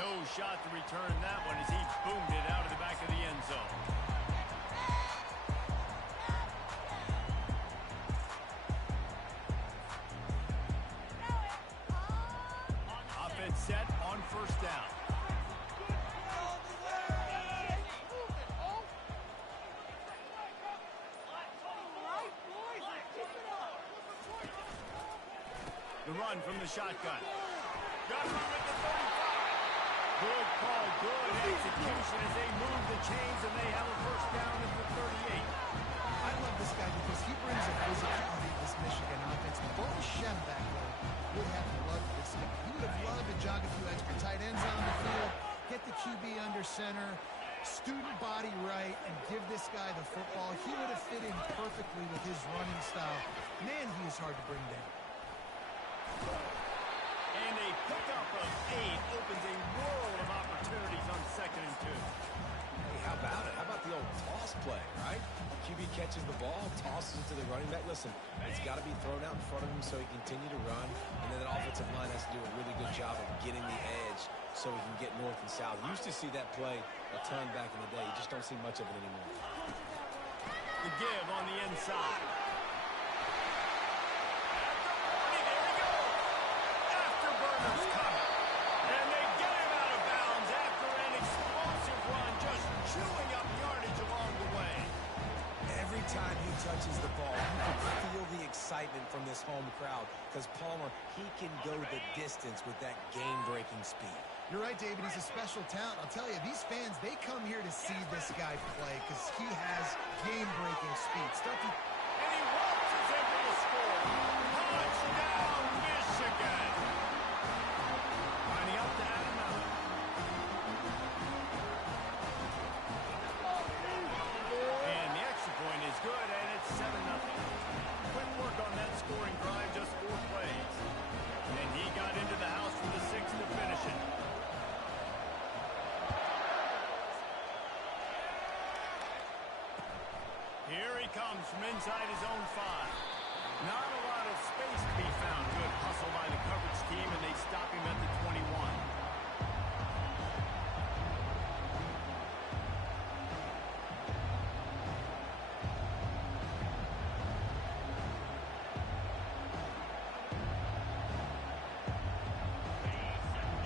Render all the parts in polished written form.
No shot to return that one as he boomed it out of the back of the end zone. Offense set on first down. The run from the shotgun. Got room at the 35. Good call, good execution as they move the chains and they have a first down at the 38. I love this guy because he brings a physicality to this Michigan offense. Bo Shem back there would have loved this guy. He would have loved to jog a few extra tight ends on the field, get the QB under center, student body right, and give this guy the football. He would have fit in perfectly with his running style. Man, he is hard to bring down. And a pickup of 8 opens a world of opportunities on 2nd and 2. Hey, how about it? How about the old toss play, right? QB catches the ball, tosses it to the running back. Listen, it's got to be thrown out in front of him so he can continue to run. And then that offensive line has to do a really good job of getting the edge so he can get north and south. You used to see that play a ton back in the day. You just don't see much of it anymore. The give on the inside. Time he touches the ball, you can feel the excitement from this home crowd because Palmer, he can go the distance with that game-breaking speed. You're right, David. He's a special talent. I'll tell you, these fans, they come here to see this guy play because he has game-breaking speed. And he waltzes in for the score. Touchdown, Michigan. Lining up to add another. And the extra point is good, and it's 7-0. Quick work on that scoring drive, just 4 plays. And he got into the house for the 6th to finish it. Here he comes from inside his own 5. Not a lot of space to be found. Good hustle by the coverage team, and they stop him at the 21.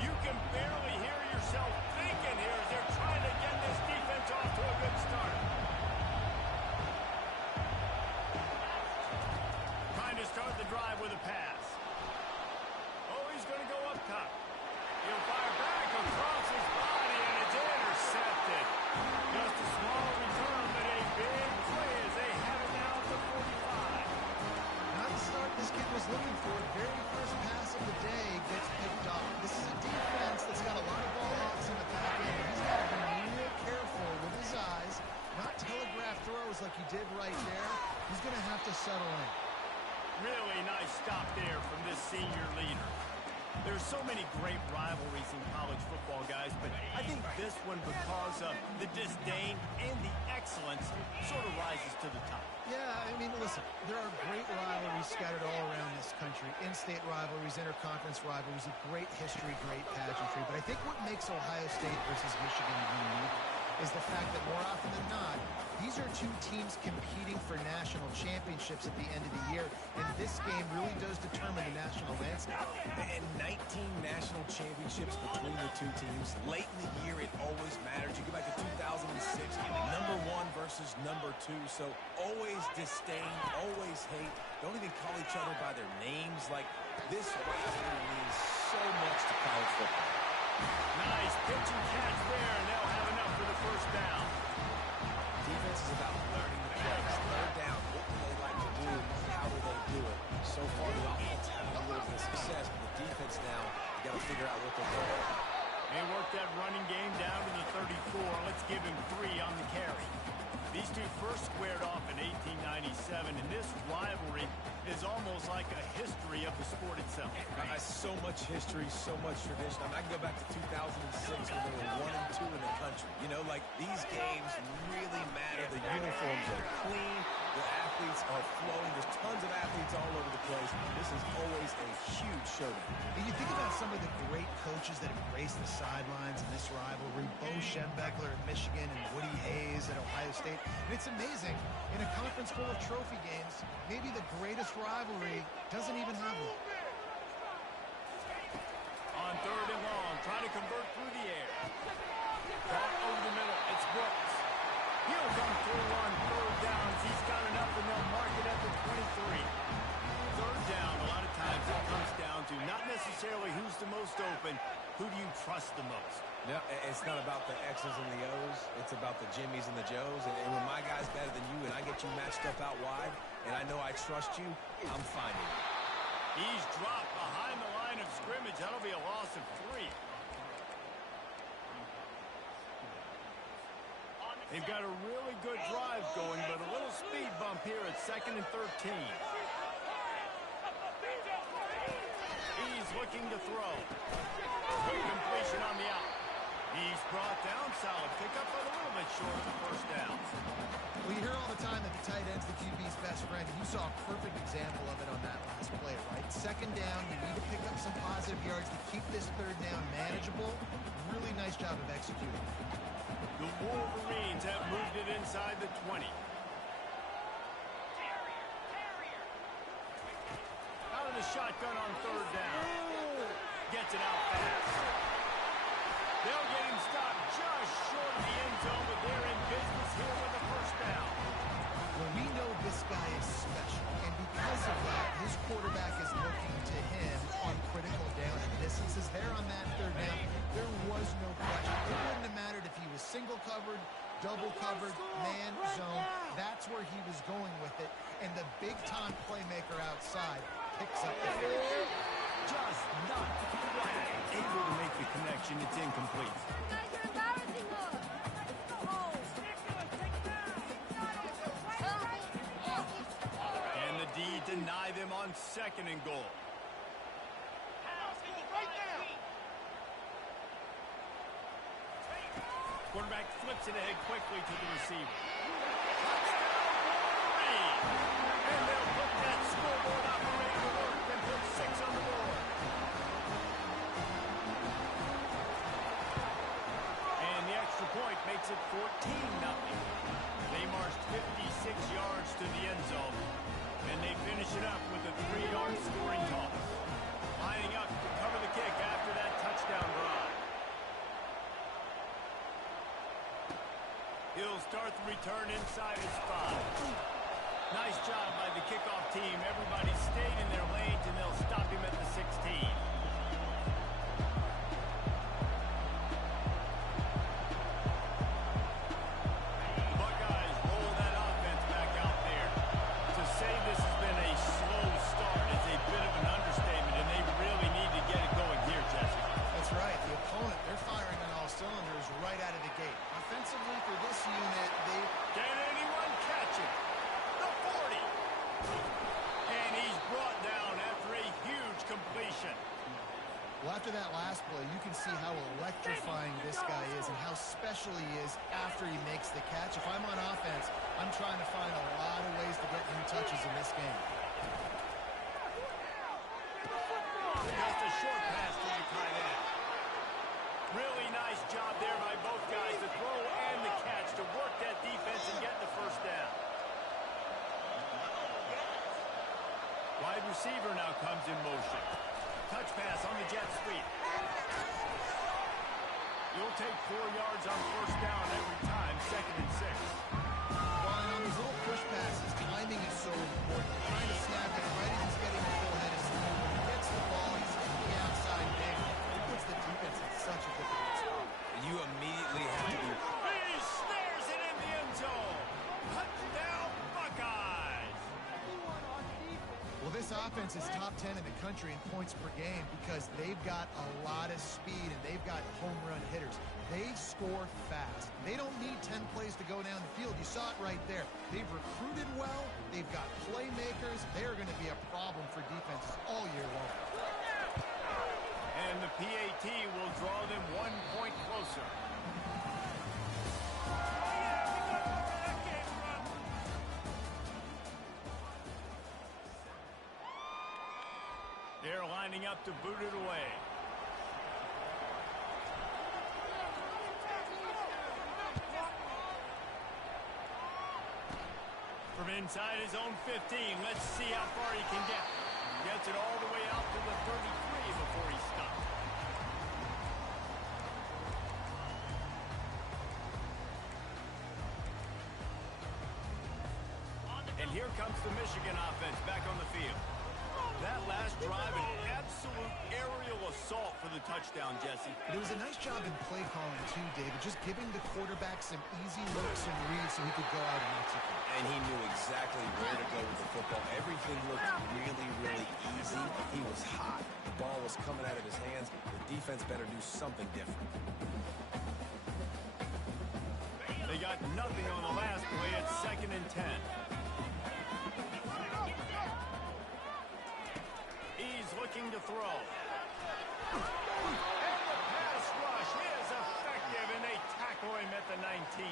You can barely hear yourself thinking here as they're trying to get this defense off to a good start. Trying to start the drive with a pass. Oh, he's going to go up top. He'll fire back across his body, and it's intercepted. Just a small return, but a big play as they have it now at the 45. Not the start this kid was looking for. Very first pass of the day gets picked off. This is a defense that's got a lot of ball hawks in the back end. He's got to be real careful with his eyes, not telegraph throws like he did right there. He's going to have to settle in. Really nice stop there from this senior leader. There's so many great rivalries in college football, guys, but I think this one, because of the disdain and the excellence, sort of rises to the top. Yeah, I mean, listen, there are great rivalries scattered all around this country. In-state rivalries, interconference rivalries, a great history, great pageantry. But I think what makes Ohio State versus Michigan unique is the fact that more often than not, these are two teams competing for national championships at the end of the year, and this game really does determine the national landscape. And 19 national championships between the two teams. Late in the year, it always matters. You go back to 2006, number 1 versus number 2, so always disdain, always hate. Don't even call each other by their names. Like, this rivalry means so much to college football. Nice pitch and catch there, and they'll have enough for the first down. Defense is about learning the plays. Third down, what do they like to do? How do they do it? So far, the offense having a little bit of success, but the defense now, you got to figure out what they're doing. They work that running game down to the 34. Let's give him 3 on the carry. These two first squared off in 1897, and this rivalry is almost like a history of the sport itself. So much history, so much tradition. I can go back to 2006 when they were 1 and 2 in the country. You know, like, these games really matter. The uniforms are clean. The athletes are flowing. There's tons of athletes all over the place. This is always a huge showdown. And you think about some of the great coaches that embrace the sidelines in this rivalry. Bo Schembechler at Michigan and Woody Hayes at Ohio State. And it's amazing, in a conference full of trophy games, maybe the greatest rivalry doesn't even have one. On third and long, trying to convert through the air. Caught over the middle. It's Brooks. He'll come through on third down. He's got enough, and they'll mark it at the 23. Third down, a lot of times it comes down to not necessarily who's the most open, who do you trust the most? No, it's not about the X's and the O's. It's about the Jimmies and the Joes. And when my guy's better than you and I get you matched up out wide, and I know I trust you, I'm finding you. He's dropped behind the line of scrimmage. That'll be a loss of 3. They've got a really good drive going, but a little speed bump here at 2nd and 13. He's looking to throw. Good completion on the out. He's brought down. Solid pickup, but a little bit short of the first down. Well, you hear all the time that the tight end's the QB's best friend, and you saw a perfect example of it on that last play, right? Second down, you need to pick up some positive yards to keep this third down manageable. Really nice job of executing. The Wolverines have moved it inside the 20. Out of the shotgun on third down. Gets it out fast. They'll get him stopped just short of the end zone, but they're in business here with the first down. Well, we know this guy is special, and because of that, his quarterback is looking to him on critical down and distances. There on that third down, there was no question. It wouldn't have mattered if he was single covered, double covered, man, zone. That's where he was going with it, and the big-time playmaker outside picks up the field. Just not quite able to make the connection. It's incomplete. Guys, you're embarrassing us. Let's go home. And the D deny them on 2nd and goal. Quarterback flips it ahead quickly to the receiver. Touchdown, Wolverine! And they'll put that scoreboard operator to work and put 6 on the board. And the extra point makes it 14-0. They marched 56 yards to the end zone, and they finish it up with a 3-yard scoring toss. Lining up to cover the kick after that touchdown drive. He'll start the return inside his 5. Nice job by the kickoff team. Everybody stayed in their lanes, and they'll stop him at the 16. The Buckeyes roll that offense back out there. To say this has been a slow start is a bit of an understatement, and they really need to get it going here, Jesse. That's right. The opponent, they're firing on all cylinders right out of the gate. Offensively for this unit, they... Can anyone catch it? The 40. And he's brought down after a huge completion. Well, after that last play, you can see how electrifying this guy is and how special he is after he makes the catch. If I'm on offense, I'm trying to find a lot of ways to get him touches in this game. Just a short pass to the tight end. Really nice job there by both guys, the throw and the catch, to work that defense and get the first down. Wide receiver now comes in motion. Touch pass on the jet sweep. You'll take 4 yards on first down every time, 2nd and 6. Well, and on these little push passes, timing is so important. Trying to snap it right as he's getting the full head of steam. When he gets the ball, he's on the outside big. It puts the defense in such a difficult spot. You immediately have to be... He snares it in the end zone. Touchdown, Buckeyes. Well, this offense is top 10 in the country in points per game because they've got a lot of speed and they've got home run hitters. They score fast. They don't need 10 plays to go down the field. You saw it right there. They've recruited well. They've got playmakers. They're going to be a problem for defenses all year long. And the PAT will draw them 1 point closer. They're lining up to boot it away. From inside his own 15, let's see how far he can get. Gets it all the way out to the 33 before he stops. And here comes the Michigan offense back on the field. That last drive, an absolute aerial assault for the touchdown, Jesse. It was a nice job in play calling, too, David. Just giving the quarterback some easy looks and reads so he could go out and execute. And he knew exactly where to go with the football. Everything looked really, really easy. He was hot. The ball was coming out of his hands. The defense better do something different. They got nothing on the last play at 2nd and 10. He's looking to throw. And the pass rush is effective, and they tackle him at the 19.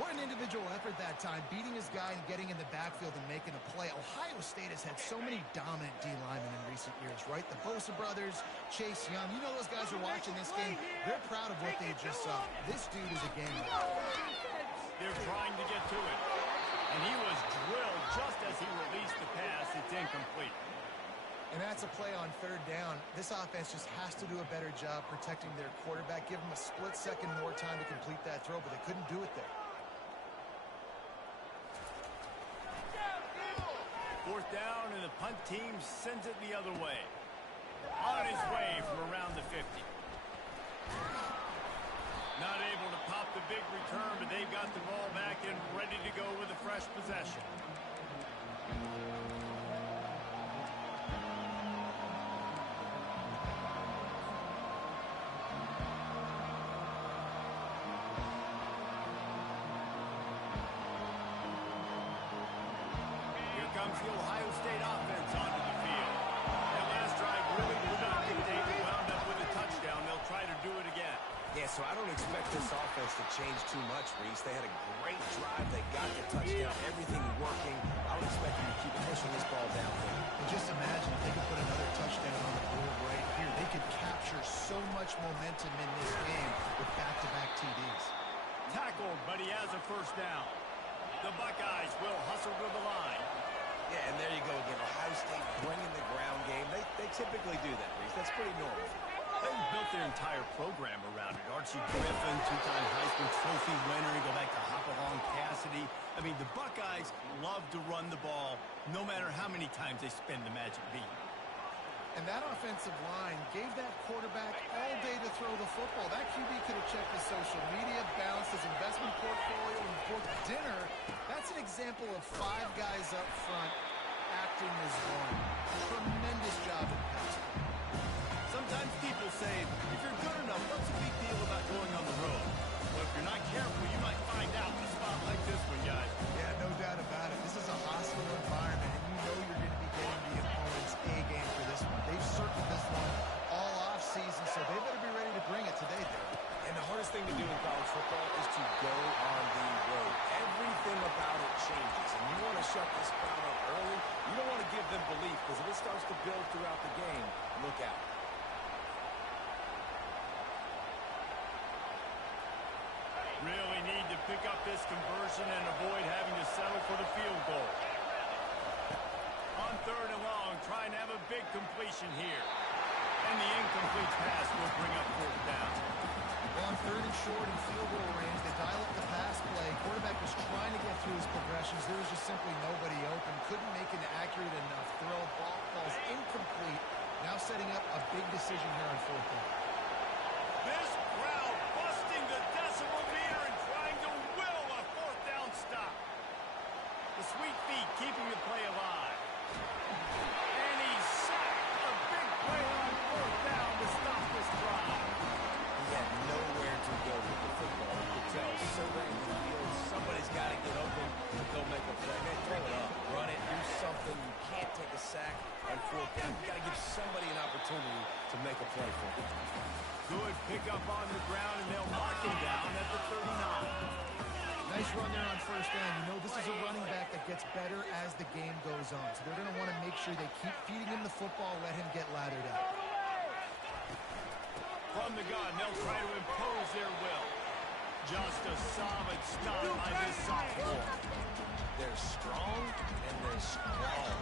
What an individual effort that time, beating his guy and getting in the backfield and making a play. Ohio State has had so many dominant D linemen in recent years, right? The Bosa brothers, Chase Young. You know those guys are watching this game. They're proud of what they just saw. This dude is a gamer. They're trying to get to it. And he was drilled just as he released the pass. It's incomplete. And that's a play on 3rd down. This offense just has to do a better job protecting their quarterback. Give him a split second more time to complete that throw, but they couldn't do it there. 4th down, and the punt team sends it the other way. On his way from around the 50. Not able to pop the big return, but they've got the ball back and ready to go with a fresh possession. Comes the Ohio State offense onto the field. That last drive really productive. David wound up with a touchdown. They'll try to do it again. Yeah, so I don't expect this offense to change too much, Reese. They had a great drive. They got the touchdown. Everything working. I would expect them to keep pushing this ball downfield. And just imagine if they could put another touchdown on the board right here. They could capture so much momentum in this game with back-to-back TDs. Tackled, but he has a 1st down. The Buckeyes will hustle to the line. Yeah, and there you go again. Ohio State bringing the ground game. They typically do that, Reese. That's pretty normal. They've built their entire program around it. Archie Griffin, 2-time Heisman Trophy winner. You go back to Hopalong Cassidy. I mean, the Buckeyes love to run the ball no matter how many times they spin the magic beat. And that offensive line gave that quarterback all day to throw the football. That QB could have checked his social media, balanced his investment portfolio, and booked dinner. That's an example of 5 guys up front acting as one. Tremendous job in passing. Sometimes people say, if you're good enough, what's the big deal about going on the road? Well, if you're not careful, you might find out in a spot like this one, guys. Yeah, no doubt about it. This is a hostile environment, and you know you're going to be getting the opponent's A game for this one. They've circled this one all off-season, so they better be ready to bring it today, David. And the hardest thing to do in college football is to go on the road. Everything about it changes, and you want to shut this crowd up early. You don't want to give them belief, because if it starts to build throughout the game, look out. Really need to pick up this conversion and avoid having to settle for the field goal. On 3rd and long, trying to have a big completion here. And the incomplete pass will bring up 4th down. Well, on 3rd and short and field goal range, they dial up the pass play. Quarterback was trying to get through his progressions. There was just simply nobody open. Couldn't make an accurate enough throw. Ball falls incomplete. Now setting up a big decision here on 4th down. This crowd busting the decimal meter and trying to will a 4th down stop. The sweet feet keeping the play alive. And he's sacked. A big play on 4th down to stop this drive. He had nowhere to go with the football. You could tell surveying the field, somebody's got to get open to go make a play. Man, throw it up, run it, do something. You can't take a sack on 4th down. You got to give somebody an opportunity to make a play for them. Good pickup on the ground, and they'll mark him down at the 39. Nice run there on first down. You know, this is a running back that gets better as the game goes on. So they're going to want to make sure they keep feeding him the football, let him get lathered up. From the gun, they'll try to impose their will. Just a solid stop by this sophomore. They're strong and they're strong.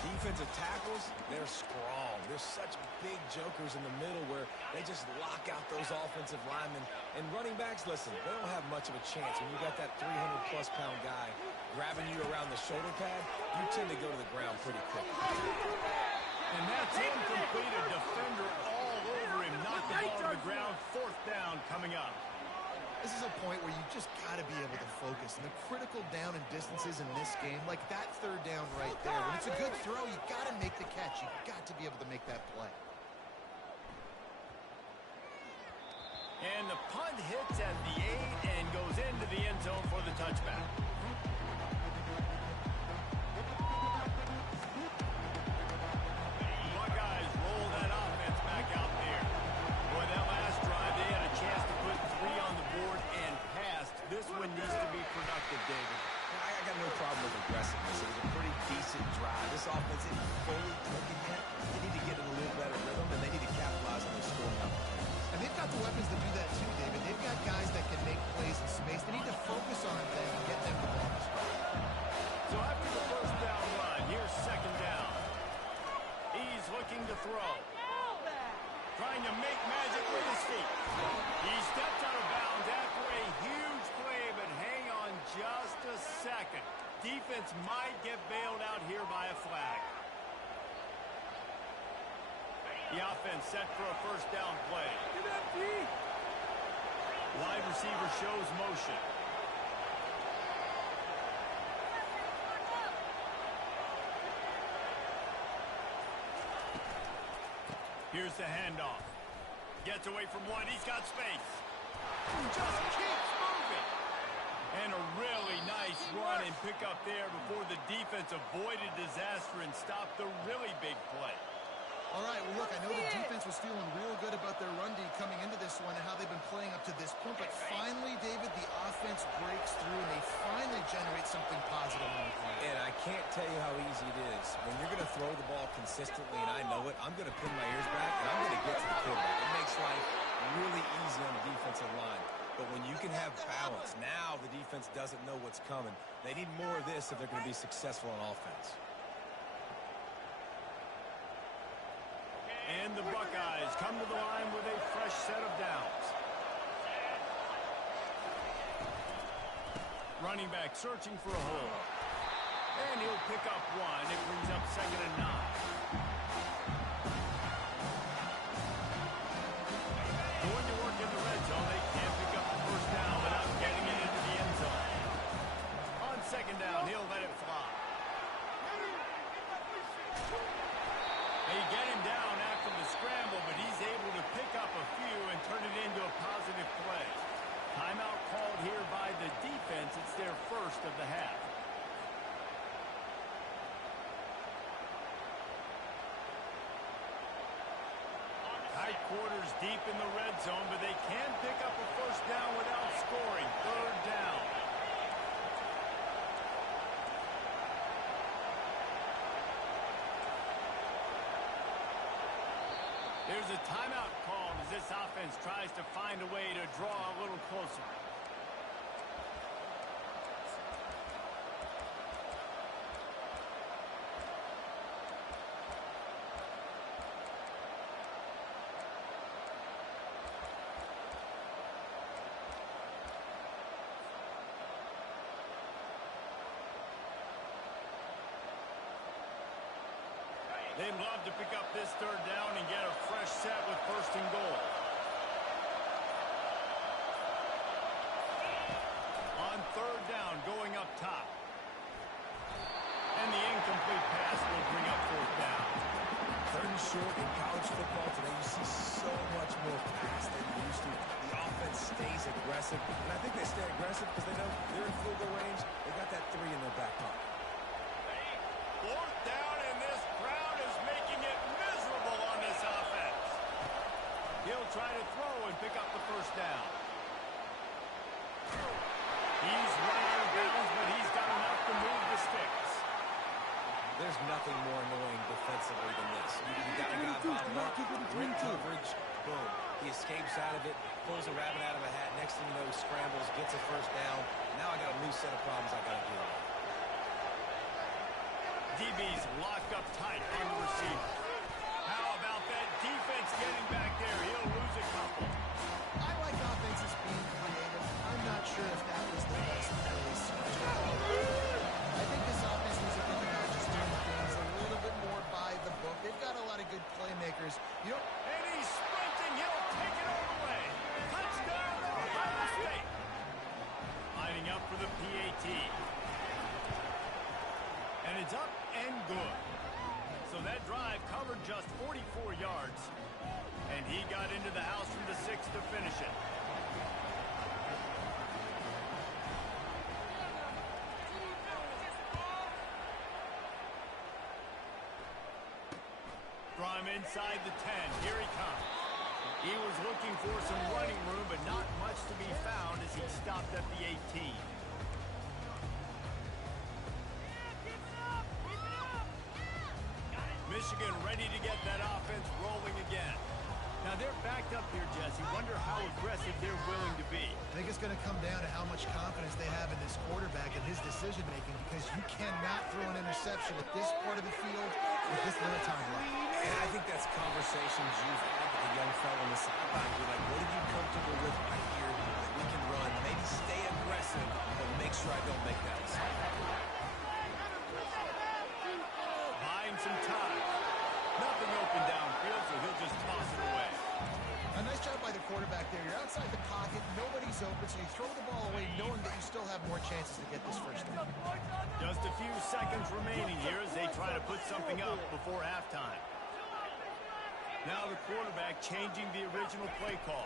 Defensive tackles, they're strong. They're such big jokers in the middle where they just lock out those offensive linemen. And running backs, listen, they don't have much of a chance. When you got that 300-plus pound guy grabbing you around the shoulder pad, you tend to go to the ground pretty quick. And that's incomplete. A defender all over him. Knocked the ball to the ground. Fourth down coming up. This is a point where you just got to be able to focus. And the critical down and distances in this game, like that third down right there, when it's a good throw, you got to make the catch. You got to be able to make that play. And the punt hits at the 8 and goes into the end zone for the touchback. Buckeyes roll that offense back out there. Boy, that last drive, they had a chance to put 3 on the board and passed. This one needs to be productive, David. I got no problem with aggressiveness. It was a pretty decent drive. This offense isn't fully clicking yet. They need to get in a little better rhythm, and they need to capitalize on their scoring opportunities. And they've got the weapons to do that too, David. They've got guys that can make plays in space. They need to focus on them and get them the ball. So after the first down run, here's second down. He's looking to throw. Trying to make magic with his feet. He stepped out of bounds after a huge play, but hang on just a second. Defense might get bailed out here by a flag. The offense set for a first down play. Wide receiver shows motion. Here's the handoff. Gets away from one. He's got space. Just keeps moving. And a really nice run and pick up there before the defense avoided disaster and stopped the really big play. All right, well, look, I know the defense was feeling real good about their run D coming into this one and how they've been playing up to this point, but finally, David, the offense breaks through and they finally generate something positive on the play. And I can't tell you how easy it is. When you're going to throw the ball consistently, and I know it, I'm going to pin my ears back, and I'm going to get to the quarterback. It makes life really easy on the defensive line. But when you can have balance, now the defense doesn't know what's coming. They need more of this if they're going to be successful on offense. And the Buckeyes come to the line with a fresh set of downs. Running back searching for a hole. And he'll pick up one. It brings up 2nd and 9. Going to work in the red zone. They can't pick up the first down without getting it into the end zone. On 2nd down, he'll let it fly. They get him down after the scramble, but he's able to pick up a few and turn it into a positive play. Timeout called here by the defense. It's their first of the half. Tight quarters deep in the red zone, but they can pick up a first down without scoring. 3rd down. There's a timeout called as this offense tries to find a way to draw a little closer. They'd love to pick up this 3rd down and get a fresh set with 1st and goal. On 3rd down, going up top. And the incomplete pass will bring up 4th down. 3rd and short in college football today, you see so much more pass than you used to. The offense stays aggressive, and I think they stay aggressive because they know they're in field goal range. They got that 3 in their back pocket. 4th down, and this crowd is making it try to throw and pick up the first down. He's run out of bounds, but he's got enough to move the sticks. There's nothing more annoying defensively than this. You got a guy bottled up, great coverage, boom. He escapes out of it, pulls a rabbit out of a hat. Next thing you know, he scrambles, gets a first down. Now I got a new set of problems I got to deal with. DB's locked up tight on the receiver. How about that defense getting back there? He'll lose a couple. I like offenses being creative. I'm not sure if that was the best place to call it. I think this offense was thinking about just doing things a little bit more by the book. They've got a lot of good playmakers. And he's sprinting. He'll take it all the way. Touchdown, Ohio State. Lining up for the PAT. And it's up and good. So that drive covered just 44 yards. And he got into the house from the 6 to finish it. From inside the 10, here he comes. He was looking for some running room, but not much to be found as he stopped at the 18. Michigan ready to get that offense rolling again. Now they're backed up here, Jesse. Wonder how aggressive they're willing to be. I think it's going to come down to how much confidence they have in this quarterback and his decision-making, because you cannot throw an interception at this part of the field with this little time left. And I think that's conversations you've had with a young fellow on the sideline. You're like, what are you comfortable with right here that we can run? Maybe stay aggressive, but make sure I don't make that mistake. Buying some time. Nothing open downfield, so he'll just toss it away. A nice job by the quarterback there. You're outside the pocket, nobody's open, so you throw the ball away knowing that you still have more chances to get this first down. Just a few seconds remaining here as they try to put something up before halftime. Now the quarterback changing the original play call.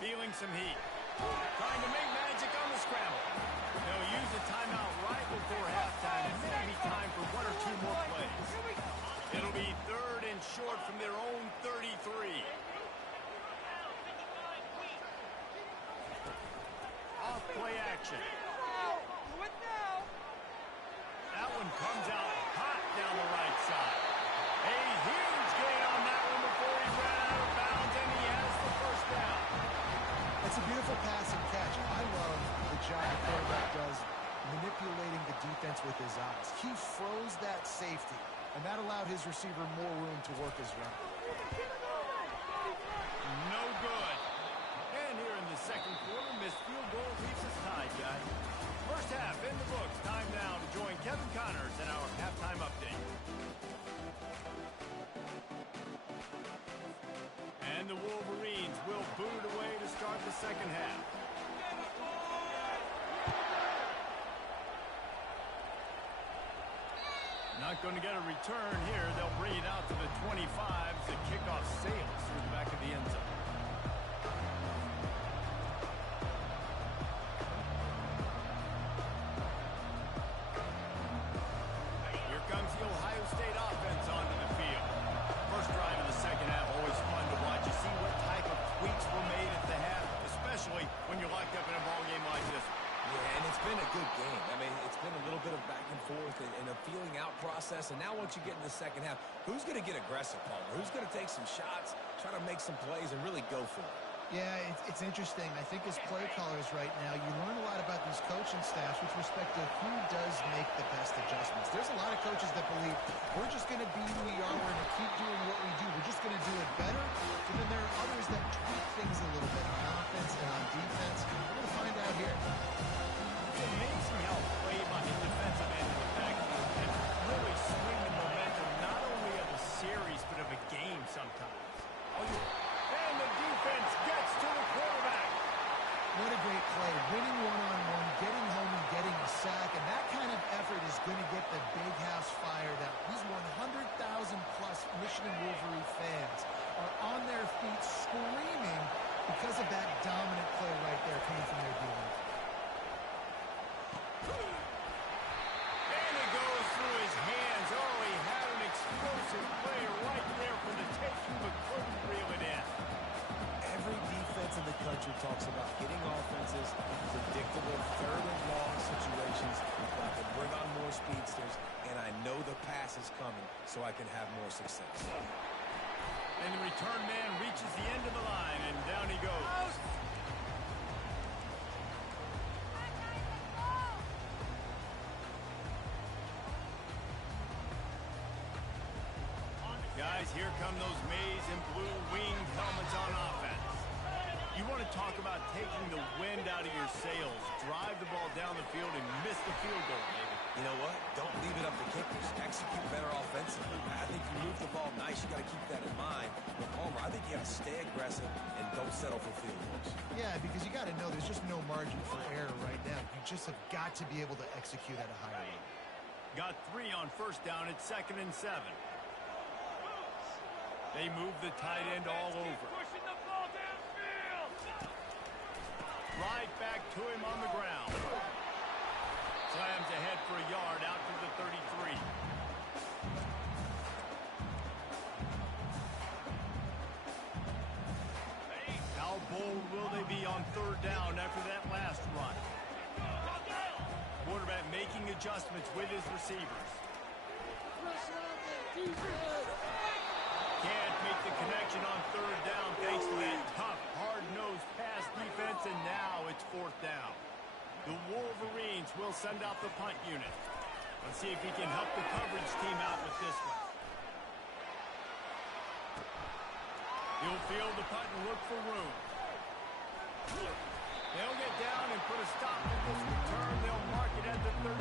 Feeling some heat. Trying to make magic on the scramble. They'll use a timeout right before halftime, and maybe time for 1 or 2 more plays. It'll be 3rd and short from their own 33. Off play action. That one comes out hot down the right side. A huge gain on that one before he ran out of bounds, and he has the first down. It's a beautiful pass and catch. I love the job the quarterback does manipulating the defense with his eyes. He froze that safety, and that allowed his receiver more room to work his run. No good. And here in the second quarter, missed field goal leaves us tied, guys. First half in the books. Time now to join Kevin Connors in our halftime update. And the Wolverines will boot it away to start the second half. Not going to get a return here. They'll bring it out to the 25 as the kickoff sails through the back of the end zone. Here comes the Ohio State offense onto the field. First drive of the second half, always fun to watch. You see what type of tweaks were made at the half, especially when you're locked up in a ball game like this. Yeah, and it's been a good game. I mean, it's been a little bit of back and forth and a feeling out process. And now once you get in the second half, who's going to get aggressive, Palmer? Who's going to take some shots, try to make some plays, and really go for it? Yeah, it's interesting. I think as play callers right now, you learn a lot about these coaching staffs with respect to who does make the best adjustments. There's a lot of coaches that believe we're just going to be who we are. We're going to keep doing what we do. We're just going to do it better. And then there are others that tweak things a little bit on offense and on defense. We're going to find out here. It's amazing how play by the defensive end of the backfield can really swing the momentum not only of a series but of a game sometimes. And the defense gets to the quarterback. What a great play. Winning one-on-one, getting home and getting a sack, and that kind of effort is going to get the big house fired up. He's 100,000 multiple third and long situations where I can bring on more speedsters, and I know the pass is coming, so I can have more success. And the return man reaches the end of the line, and down he goes. Guys, here come those maize and blue winged helmets on offense. You want to talk about taking the wind out of your sails. Drive the ball down the field and miss the field goal, baby. You know what? Don't leave it up to kickers. Execute better offensively. I think you move the ball nice. You got to keep that in mind. But, Palmer, I think you got to stay aggressive and don't settle for field goals. Yeah, because you got to know there's just no margin for error right now. You just have got to be able to execute at a higher level. Got 3 on first down at 2nd and 7. They move the tight end all over. Pushing the ball downfield. Right back to him on the ground. Slams ahead for a yard out to the 33. How bold will they be on 3rd down after that last run? Quarterback making adjustments with his receivers. Can't make the connection on 3rd down thanks to that tough, hard-nosed pass defense, and now it's 4th down. The Wolverines will send out the punt unit. Let's see if he can help the coverage team out with this one. He'll field the punt and look for room. They'll get down and put a stop to this return. They'll mark it at the 32.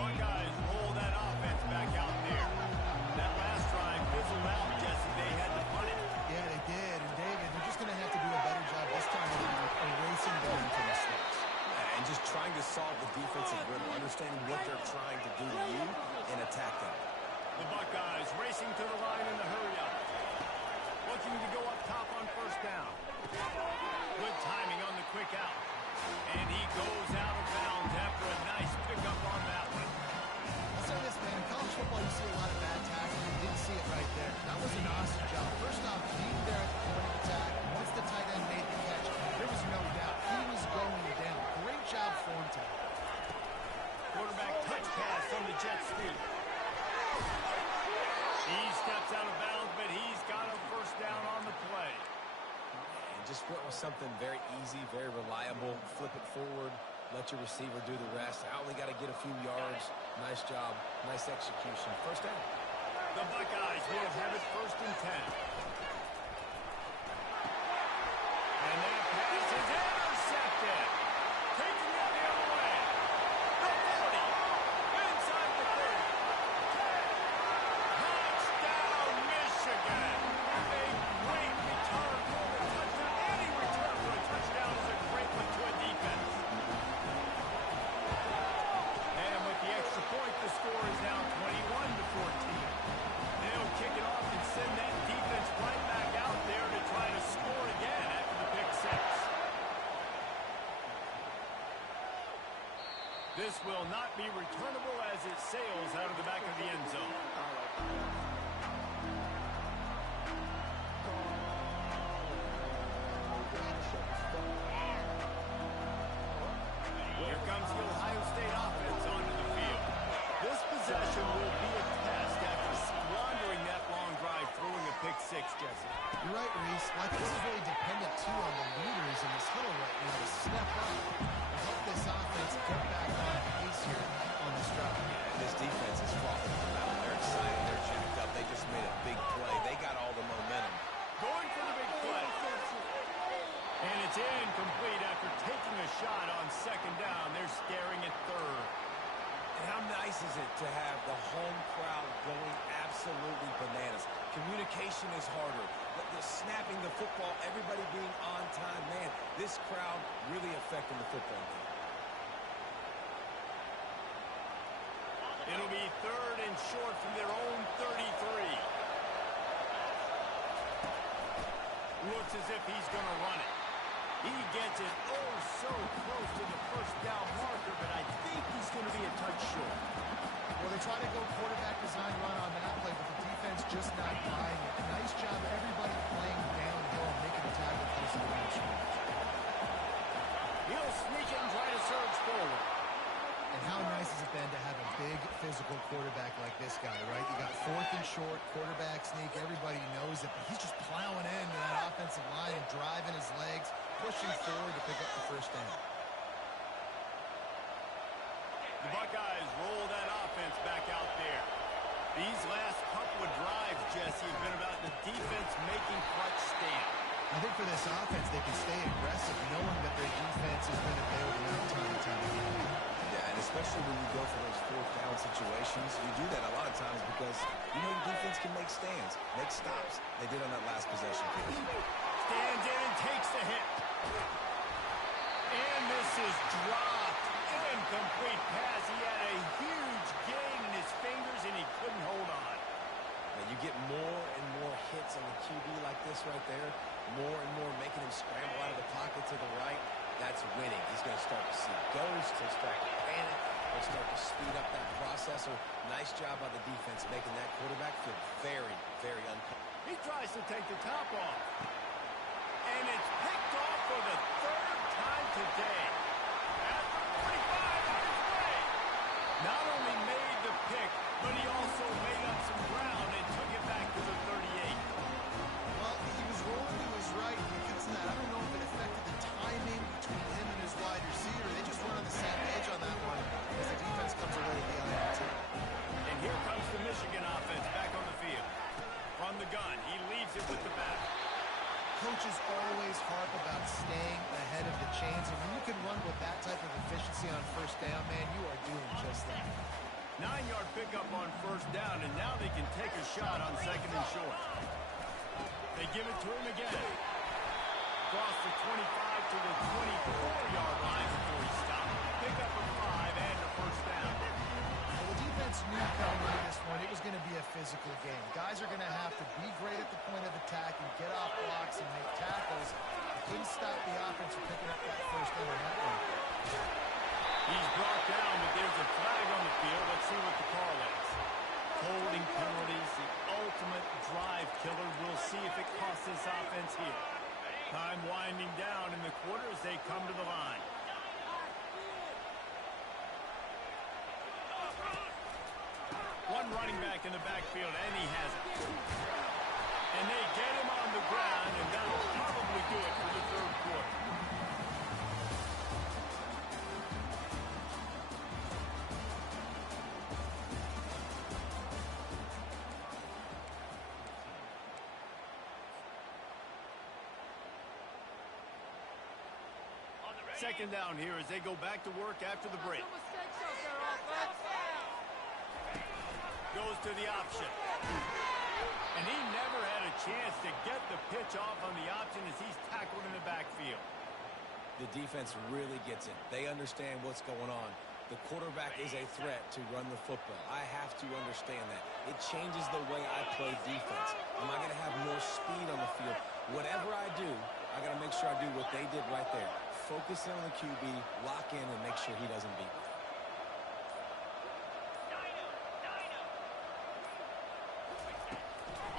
Buckeyes roll that offense back out there. That last drive fizzled out, Jesse. They had to punt it. Yeah, they did. And, David, they're just going to have to do a better job this time of erasing the mental mistakes. And just trying to solve the defensive riddle, understanding what they're trying to do to you and attack them. The Buckeyes racing to the line in the hurry-up. Looking to go up top on 1st down. Good timing on the quick out. And he goes out of bounds after a nice pickup on that one. I'll say this, man. In college football, you see a lot of bad tackling. You didn't see it right there. That was an awesome job. First off, being there at the point of attack. Once the tight end made the catch, there was no doubt. He was going down. Great job for him today. Quarterback touch pass from the jet sweep. He steps out of bounds, but he's got a 1st down on the play. And just went with something very easy, very reliable. Flip it forward. Let your receiver do the rest. I only got to get a few yards. Nice job. Nice execution. 1st down. The Buckeyes will have it 1st and 10. And that pass is intercepted. Taking it the other way. The 40. Inside the 30. Touchdown, Michigan. A great return for a touchdown. Any return for a touchdown is a great one to a defense. And with the extra point, the score is now 21-14. They'll kick it off and send that defense right back out there to try to score again after the pick 6. This will not be returnable as it sails out of the back of the end zone. Here comes the Ohio State offense onto the field. This possession will be a test after squandering that long drive, throwing a pick 6, Jesse. You're right, Reese. Well, this is really dependent, too, on the leaders in this huddle right now to step up and help this offense get back on pace here on this drive. And this defense is frothing them out. They're excited. They're jacked up. They just made a big play. They got all the momentum. Going for the big play. And it's incomplete after taking a shot on 2nd down. They're staring at 3rd. And how nice is it to have the home crowd going absolutely bananas? Communication is harder. The snapping the football, everybody being on time. Man, this crowd really affecting the football game. It'll be 3rd and short from their own 33. Looks as if he's going to run it. He gets it oh so close to the 1st down marker, but I think he's going to be a touch short. Well, they try to go quarterback design run on that play, but the defense just not buying it. Nice job, everybody playing downhill and making a sacrificing a little change. He'll sneak it and try to surge forward. And how nice has it been to have a big physical quarterback like this guy, right? You got fourth and short, quarterback sneak, everybody knows it, but he's just plowing into that offensive line and driving his legs, pushing forward to pick up the first down. The Buckeyes roll that offense back out there. These last couple of drives, Jesse, have been about the defense making clutch stand. I think for this offense, they can stay aggressive knowing that their defense has been available out time and time again. Yeah, and especially when you go for those fourth down situations, you do that a lot of times because you know your defense can make stands, make stops. They did on that last possession. Stands in and takes the hit. And this is dropped. Incomplete pass. He had a huge gain in his fingers, and he couldn't hold on. And you get more and more hits on the QB like this right there, more and more making him scramble out of the pocket to the right. That's winning. He's going to start to see ghosts. He'll start to panic. He'll start to speed up that process. So nice job by the defense making that quarterback feel very, very uncomfortable. He tries to take the top off. And it's picked off for the third time today. At the 45, on his way. Not only made the pick, but he also made up some ground and took it back to the 38. Well, he was rolling to his right, and because of that, I don't know if it affected the timing between him and his wide receiver. They just run on the same page on that one as the defense comes away with the INT. And here comes the Michigan offense back on the field. From the gun, he leaves it with the back. Coaches always harp about staying ahead of the chains, and when you can run with that type of efficiency on first down, man, you are doing just that. 9-yard pickup on first down, and now they can take a shot on second and short. They give it to him again. Across the 25 to the 24-yard line before he stopped. Pick up a 5 and a first down. Well, the defense knew coming into this one it was going to be a physical game. Guys are going to have to be great at the point of attack and get off blocks and make tackles. They couldn't stop the offense from picking up that first down on that one. He's brought down, but there's a flag on the field. Let's see what the call is. Holding penalties, the ultimate drive killer. We'll see if it costs this offense here. Time winding down in the quarter as they come to the line. One running back in the backfield, and he has it. And they get him on the ground, and that'll probably do it for the third quarter. Second down here as they go back to work after the break. Goes to the option. And he never had a chance to get the pitch off on the option as he's tackled in the backfield. The defense really gets it. They understand what's going on. The quarterback is a threat to run the football. I have to understand that. It changes the way I play defense. Am I going to have more speed on the field? Whatever I do, I got to make sure I do what they did right there. Focus in on the QB, lock in, and make sure he doesn't beat me.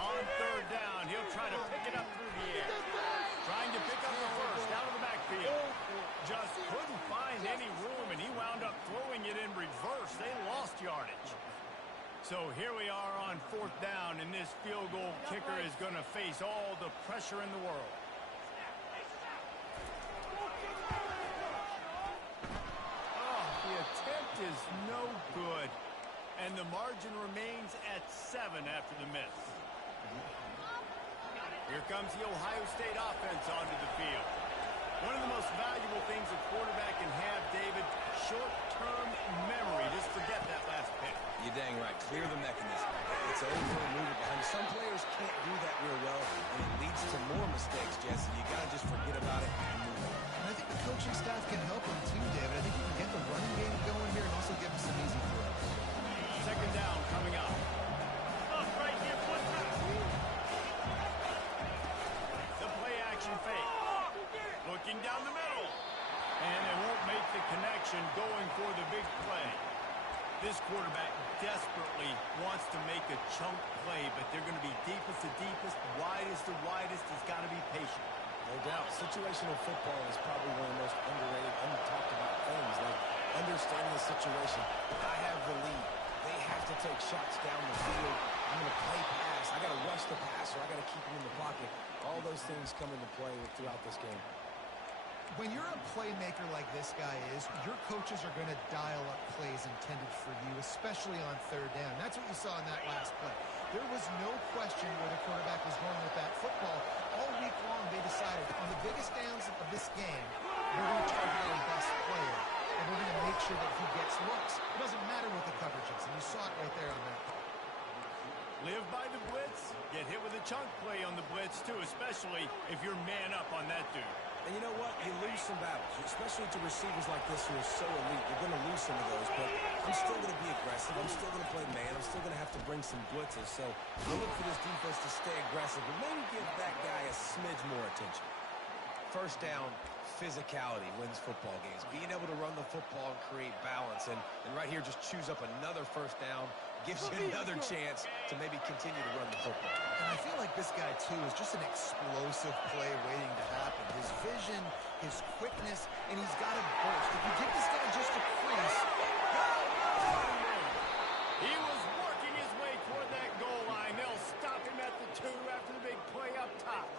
On third down, he'll try to pick it up through the air. Trying to pick up the first out of the backfield. Just couldn't find any room, and he wound up throwing it in reverse. They lost yardage. So here we are on fourth down, and this field goal kicker is going to face all the pressure in the world. The attempt is no good, and the margin remains at 7 after the miss. Here comes the Ohio State offense onto the field. One of the most valuable things a quarterback can have, David, short-term memory. Just forget that last pick. You're dang right. Clear the mechanism. It's over and move it behind. Some players can't do that real well, and it leads to more mistakes, Jesse. You got to just forget about it and move on. And I think the coaching staff can help him too, David. I think you can get the running game going here and also give him some easy throws. Second down coming up. Right here, one time. The play action fake. Looking down the middle. And they won't make the connection going for the big play. This quarterback desperately wants to make a chunk play, but they're going to be deepest to deepest, widest to widest. He's got to be patient. No doubt. Situational football is probably one of the most underrated, talked about things. Like understanding the situation. I have the lead. They have to take shots down the field. I'm going to play pass. I got to rush the passer. I got to keep him in the pocket. All those things come into play throughout this game. When you're a playmaker like this guy is, your coaches are going to dial up plays intended for you, especially on third down. That's what you saw in that last play. There was no question where the quarterback was going with that football. All week long, they decided on the biggest downs of this game, we're going to target our best player, and we're going to make sure that he gets looks. It doesn't matter what the coverage is, and you saw it right there on that play. Live by the blitz, get hit with a chunk play on the blitz, too, especially if you're man up on that dude. And you know what? You lose some battles, especially to receivers like this who are so elite. You're going to lose some of those, but I'm still going to be aggressive. I'm still going to play man. I'm still going to have to bring some blitzes. So I look for this defense to stay aggressive, but maybe give that guy a smidge more attention. First down, physicality wins football games. Being able to run the football and create balance. And right here, just choose up another first down. Gives you another chance to maybe continue to run the football. And I feel like this guy, too, is just an explosive play waiting to happen. His vision, his quickness, and he's got a burst. If you give this guy just a crease... He was working his way toward that goal line. They'll stop him at the 2 after the big play up top.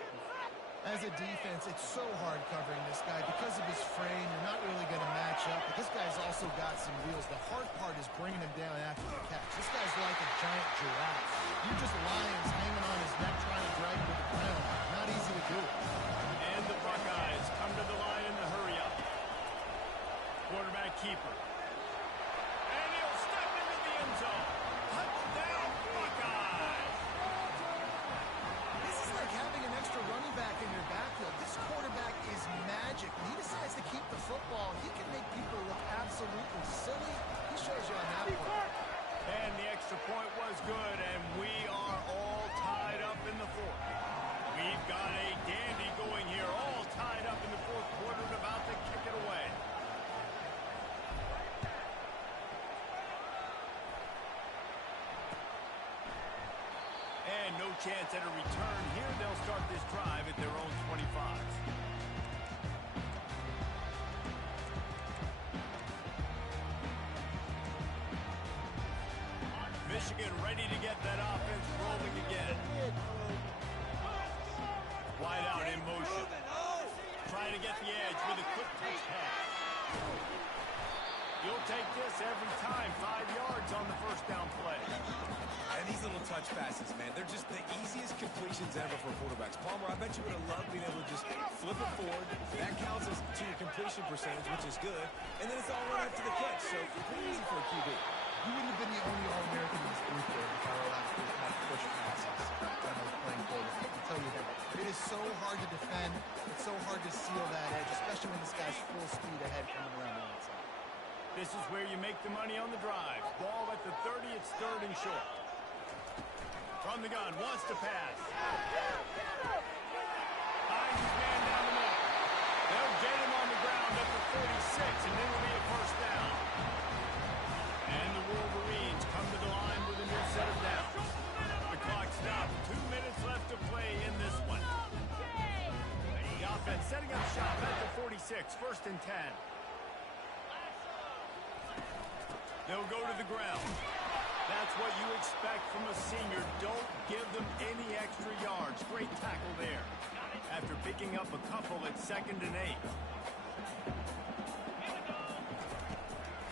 As a defense, it's so hard covering this guy. Because of his frame, you're not really going to match up. But this guy's also got some wheels. The hard part is bringing him down after the catch. This guy's like a giant giraffe. You're just lions hanging on his neck trying to drag him to the ground. Not easy to do. And the Buckeyes come to the line in the hurry up. Quarterback keeper. And he'll step into the end zone. Touchdown, Buckeyes! This is like having an extra running back in your backfield. This quarterback is magic. When he decides to keep the football, he can make people look absolutely silly. He shows you on that one. And the extra point was good, and we are all tied up in the fourth. We've got a dandy going here, all tied up in the fourth quarter and about to kick it away. And no chance at a return here. They'll start this drive at their own 25. Michigan ready to get that offense rolling again. Wide out in motion. Trying to get the edge with a quick touch pass. You'll take this every time. 5 yards on the first down play. And these little touch passes, man, they're just the easiest completions ever for quarterbacks. Palmer, I bet you would have loved being able to just flip it forward. That counts as to your completion percentage, which is good. And then it's all right after the catch, so pretty easy for a QB. You wouldn't have been the only All-American in this group there if I were allowed to push passes when I was playing quarterback. I can tell you that. It is so hard to defend. It's so hard to seal that edge, especially when this guy's full speed ahead coming around the outside. This is where you make the money on the drive. Ball at the 30, it's 3rd and short. From the gun, wants to pass. Finds his man down the middle. They'll get him on the ground at the 46, and then it'll be a first down. And the Wolverines come to the line with a new set of downs. The clock stopped. 2 minutes left to play in this one. The offense setting up shop at the 46, 1st and 10. They'll go to the ground. That's what you expect from a senior. Don't give them any extra yards. Great tackle there. After picking up a couple at 2nd and 8.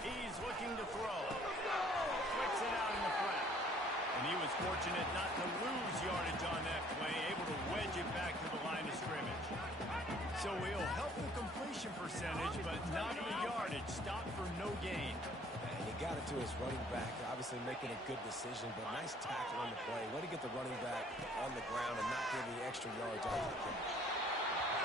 He's looking to throw. Flicks it out in the flat. And he was fortunate not to lose yardage on that play, able to wedge it back to the line of scrimmage. So he'll help the completion percentage, but not the yardage. Stop for no gain. And he got it to his running back, obviously making a good decision, but nice tackle on the play. Way to get the running back on the ground and not give the extra yards out of the kick.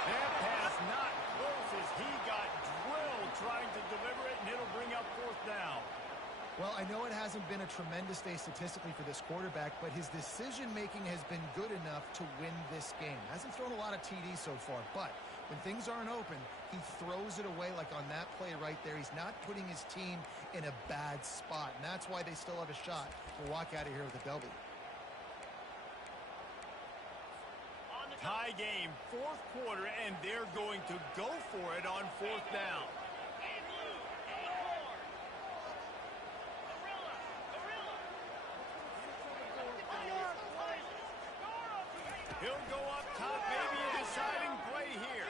That pass not close as he got drilled trying to deliver it, and it'll bring up 4th down. Well, I know it hasn't been a tremendous day statistically for this quarterback, but his decision-making has been good enough to win this game. Hasn't thrown a lot of TDs so far, but when things aren't open, he throws it away like on that play right there. He's not putting his team in a bad spot, and that's why they still have a shot to walk out of here with a W. Tie game, fourth quarter, and they're going to go for it on fourth down. He'll go up top, maybe a deciding play here.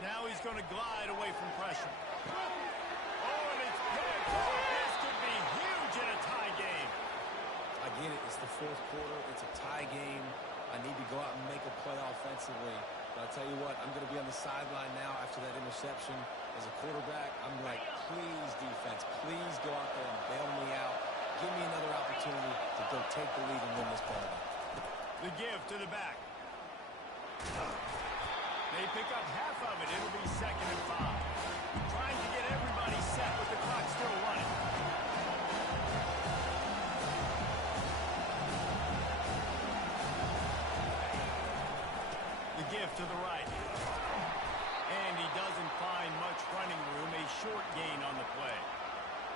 Now he's going to glide away from pressure. Oh, and it's picked off. This could be huge in a tie game. I get it. It's the fourth quarter. It's a tie game. I need to go out and make a play offensively. But I'll tell you what, I'm going to be on the sideline now after that interception. As a quarterback, I'm like, please, defense, please go out there and bail me out. Give me another opportunity to go take the lead and win this ball game. The give to the back. They pick up half of it. It'll be 2nd and 5. Trying to get everybody set with the clock still running. The give to the right. And he doesn't find much running room. A short gain on the play.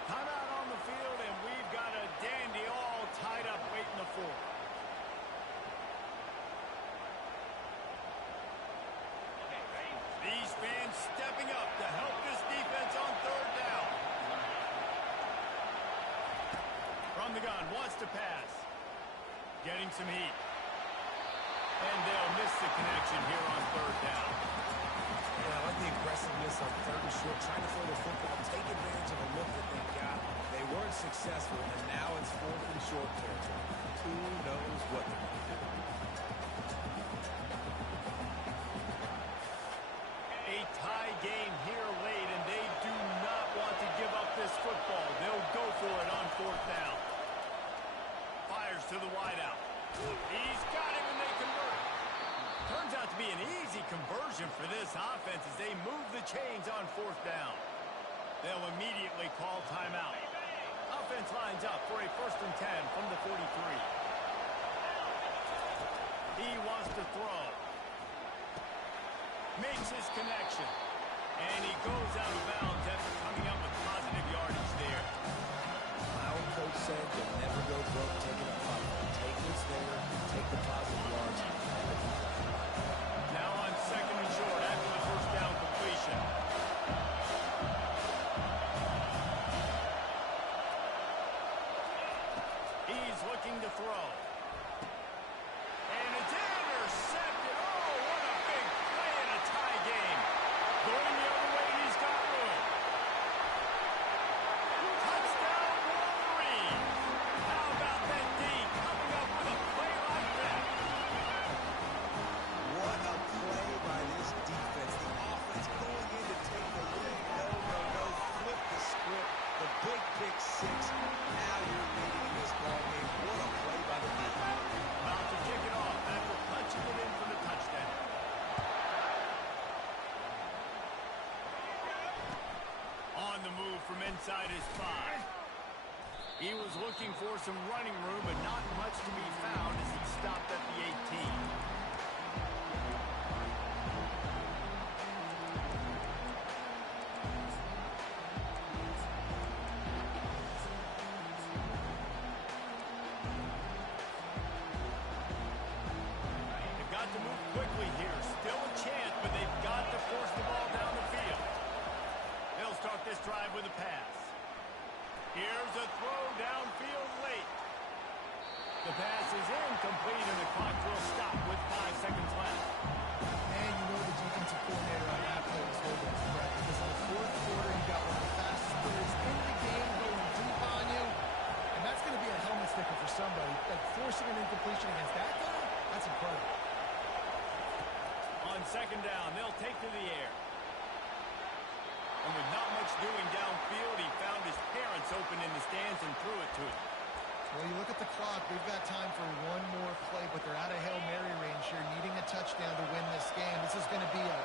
Timeout on the field, and we've got a dandy all tied up waiting the fourth. These fans stepping up to help this defense on third down. From the gun, wants to pass. Getting some heat. And they'll miss the connection here on third down. Yeah, I like the aggressiveness on 3rd and short, trying to throw the football, take advantage of a look that they got. They weren't successful, and now it's 4th and short territory. Who knows what they're going to do? A tie game here late, and they do not want to give up this football. They'll go for it on 4th down. Fires to the wideout. He's got him, and they convert. Turns out to be an easy conversion for this offense as they move the chains on 4th down. They'll immediately call timeout. Offense lines up for a 1st and 10 from the 43. He wants to throw. Makes his connection. And he goes out of bounds after coming up with positive yardage there. Our coach said you'll never go broke taking a punt. Take what's there, take the positive yards. Now on 2nd and short after the 1st down completion. He's looking to throw. And it's intercepted. Oh, what a big play in a tie game. Going the other way, and he's got room. Touchdown, Wolverine. How about that D coming up with a play like that? What a play by this defense. The offense going in to take the lead. No. Flip the script. The big pick six. Now you're leading in this ball game. What a play by the defense. About to kick it off after punching it in for the touchdown. On the move from inside his 5. He was looking for some running room, but not much to be found as he stopped at the 18. They've got to move quickly here. Still a chance, but they've got to force the ball down the field. They'll start this drive with a pass. Here's a throw downfield late. The pass is incomplete, and the clock will stop with 5 seconds left. And you know the defensive coordinator on that play was holding his breath because in the 4th quarter, you got one of the fastest players in the game going deep on you. And that's going to be a helmet sticker for somebody. Like forcing an incompletion against that guy, that's incredible. On 2nd down, they'll take to the air. And with not much doing downfield, he found his parents open in the stands and threw it to him. Well, you look at the clock. We've got time for one more play, but they're out of Hail Mary range here, needing a touchdown to win this game. This is going to be a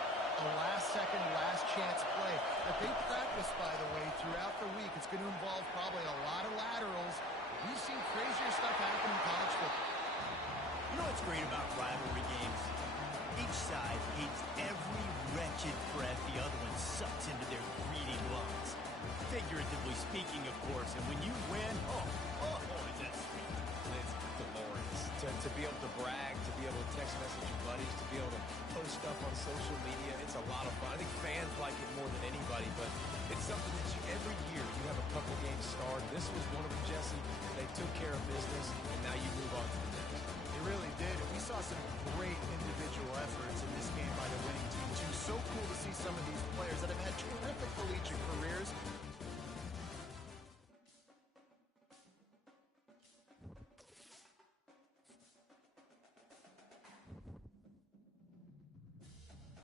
last-second, last-chance play that they practice, by the way, throughout the week. It's going to involve probably a lot of laterals. We've seen crazier stuff happen in college football. You know what's great about rivalry games? Each side hates every wretched breath the other one sucks into their greedy lungs. Figuratively speaking, of course, and when you win, oh, is that sweet. It's glorious. To to be able to brag, to be able to text message your buddies, to be able to post stuff on social media. It's a lot of fun. I think fans like it more than anybody, but it's something that every year you have a couple games start. This was one of them, Jesse. They took care of business, and now you move on to the next.